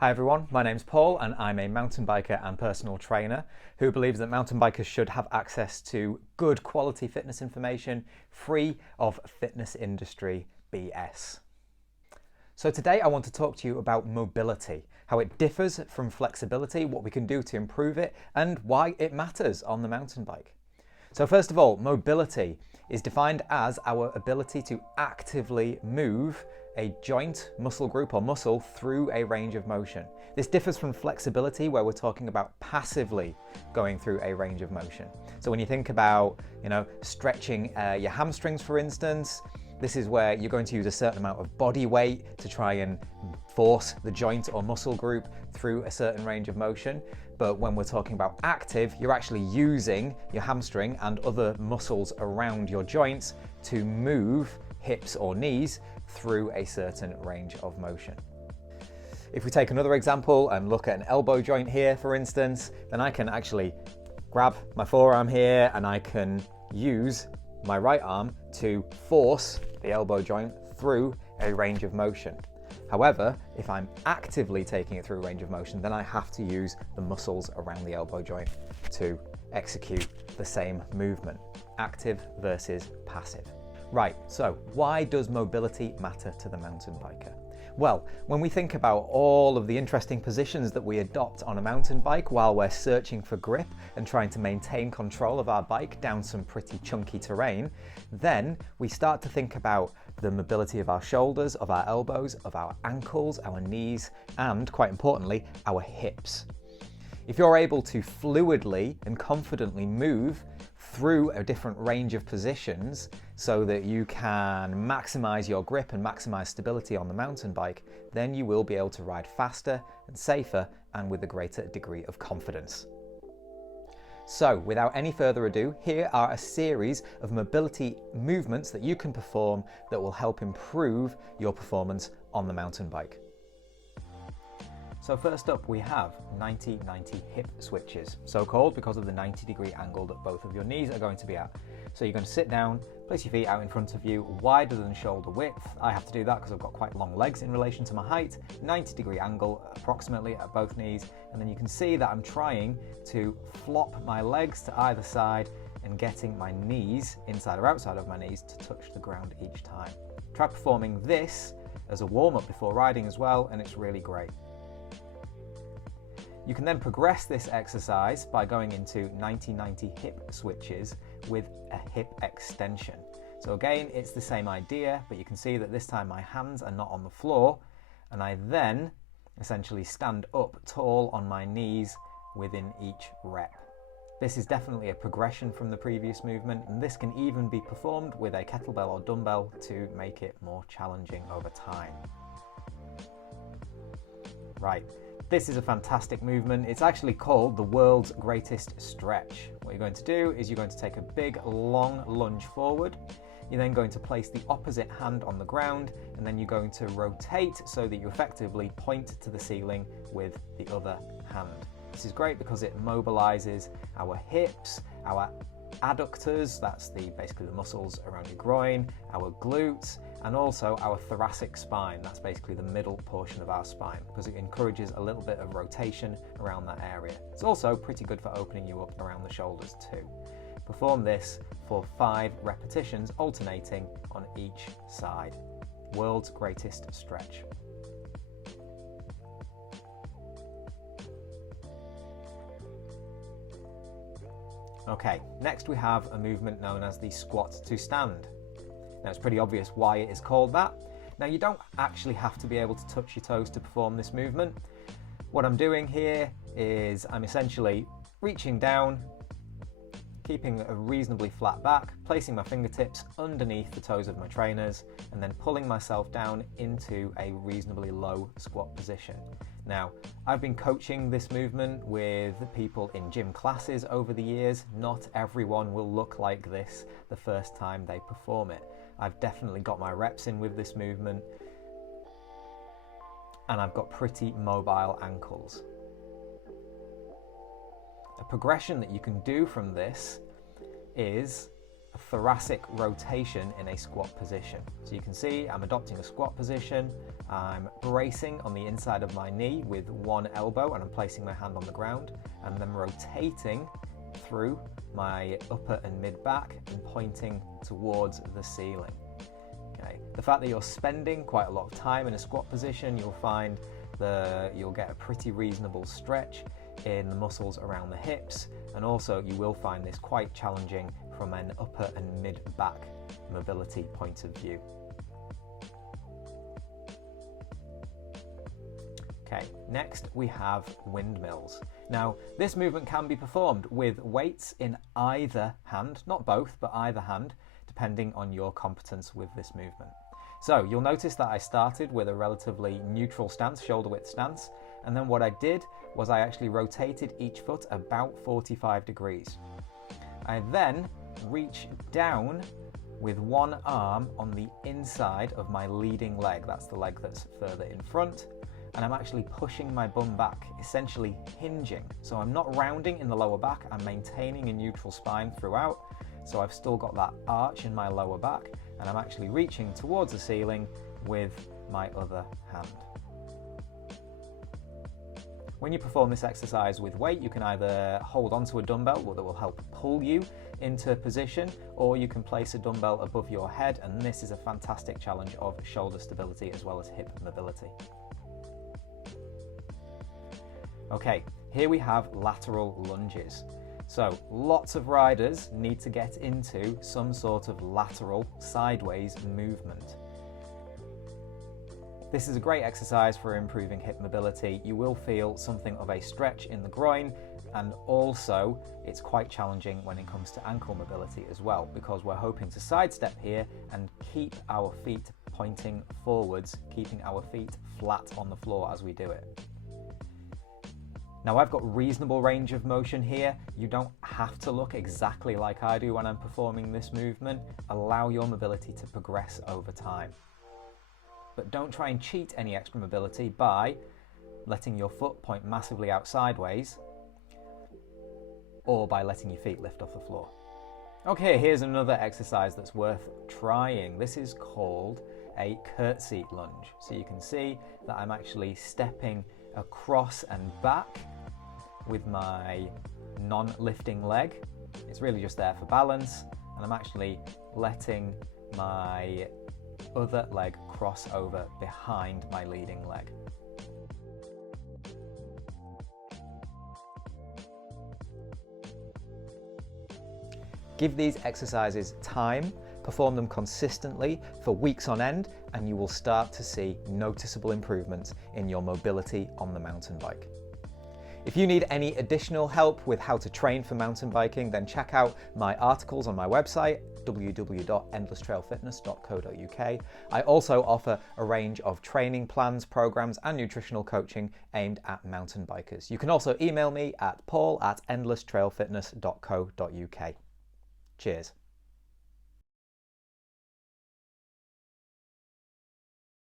Hi everyone, my name's Paul and I'm a mountain biker and personal trainer who believes that mountain bikers should have access to good quality fitness information free of fitness industry BS. So today I want to talk to you about mobility, how it differs from flexibility, what we can do to improve it, and why it matters on the mountain bike. So first of all, mobility is defined as our ability to actively move a joint, muscle group or muscle through a range of motion. This differs from flexibility where we're talking about passively going through a range of motion. So when you think about, stretching your hamstrings, for instance, this is where you're going to use a certain amount of body weight to try and force the joint or muscle group through a certain range of motion. But when we're talking about active, you're actually using your hamstring and other muscles around your joints to move hips or knees through a certain range of motion. If we take another example and look at an elbow joint here, for instance, then I can actually grab my forearm here and I can use my right arm to force the elbow joint through a range of motion. However, if I'm actively taking it through a range of motion, then I have to use the muscles around the elbow joint to execute the same movement. Active versus passive. Right, so why does mobility matter to the mountain biker? Well, when we think about all of the interesting positions that we adopt on a mountain bike while we're searching for grip and trying to maintain control of our bike down some pretty chunky terrain, then we start to think about the mobility of our shoulders, of our elbows, of our ankles, our knees, and quite importantly, our hips. If you're able to fluidly and confidently move through a different range of positions so that you can maximize your grip and maximize stability on the mountain bike, then you will be able to ride faster and safer and with a greater degree of confidence. So without any further ado, here are a series of mobility movements that you can perform that will help improve your performance on the mountain bike. So first up we have 90-90 hip switches, so called because of the 90-degree angle that both of your knees are going to be at. So you're going to sit down, place your feet out in front of you, wider than shoulder width. I have to do that because I've got quite long legs in relation to my height. 90-degree angle approximately at both knees, and then you can see that I'm trying to flop my legs to either side and getting my knees, inside or outside of my knees, to touch the ground each time. Try performing this as a warm-up before riding as well, and it's really great. You can then progress this exercise by going into 90-90 hip switches with a hip extension. So again, it's the same idea, but you can see that this time my hands are not on the floor, and I then essentially stand up tall on my knees within each rep. This is definitely a progression from the previous movement, and this can even be performed with a kettlebell or dumbbell to make it more challenging over time. Right. This is a fantastic movement. It's actually called the world's greatest stretch. What you're going to do is you're going to take a big long lunge forward. You're then going to place the opposite hand on the ground, and then you're going to rotate so that you effectively point to the ceiling with the other hand. This is great because it mobilizes our hips, our adductors, that's basically the muscles around your groin, our glutes, and also our thoracic spine, that's basically the middle portion of our spine, because it encourages a little bit of rotation around that area. It's also pretty good for opening you up around the shoulders too. Perform this for 5 repetitions, alternating on each side. World's greatest stretch. Okay, next we have a movement known as the squat to stand. Now it's pretty obvious why it is called that. Now you don't actually have to be able to touch your toes to perform this movement. What I'm doing here is I'm essentially reaching down, keeping a reasonably flat back, placing my fingertips underneath the toes of my trainers, and then pulling myself down into a reasonably low squat position. Now, I've been coaching this movement with people in gym classes over the years. Not everyone will look like this the first time they perform it. I've definitely got my reps in with this movement, and I've got pretty mobile ankles. A progression that you can do from this is a thoracic rotation in a squat position. So you can see I'm adopting a squat position. I'm bracing on the inside of my knee with one elbow and I'm placing my hand on the ground and then rotating through my upper and mid back and pointing towards the ceiling. Okay. The fact that you're spending quite a lot of time in a squat position, you'll find that you'll get a pretty reasonable stretch in the muscles around the hips, and also you will find this quite challenging from an upper and mid back mobility point of view. Okay, next we have windmills. Now, this movement can be performed with weights in either hand, not both, but either hand, depending on your competence with this movement. So you'll notice that I started with a relatively neutral stance, shoulder width stance, and then what I did was I actually rotated each foot about 45 degrees. I then reach down with one arm on the inside of my leading leg, that's the leg that's further in front, and I'm actually pushing my bum back, essentially hinging. So I'm not rounding in the lower back, I'm maintaining a neutral spine throughout, so I've still got that arch in my lower back, and I'm actually reaching towards the ceiling with my other hand. When you perform this exercise with weight, you can either hold onto a dumbbell that will help pull you into position, or you can place a dumbbell above your head, and this is a fantastic challenge of shoulder stability as well as hip mobility. Okay, here we have lateral lunges. So lots of riders need to get into some sort of lateral sideways movement. This is a great exercise for improving hip mobility. You will feel something of a stretch in the groin, and also it's quite challenging when it comes to ankle mobility as well, because we're hoping to sidestep here and keep our feet pointing forwards, keeping our feet flat on the floor as we do it. Now I've got reasonable range of motion here. You don't have to look exactly like I do when I'm performing this movement. Allow your mobility to progress over time. But don't try and cheat any extra mobility by letting your foot point massively out sideways or by letting your feet lift off the floor. Okay, here's another exercise that's worth trying. This is called a curtsy lunge. So you can see that I'm actually stepping across and back with my non-lifting leg. It's really just there for balance, and I'm actually letting my other leg cross over behind my leading leg. Give these exercises time, perform them consistently for weeks on end, and you will start to see noticeable improvements in your mobility on the mountain bike. If you need any additional help with how to train for mountain biking, then check out my articles on my website, www.endlesstrailfitness.co.uk. I also offer a range of training plans, programs, and nutritional coaching aimed at mountain bikers. You can also email me at paul@endlesstrailfitness.co.uk. Cheers.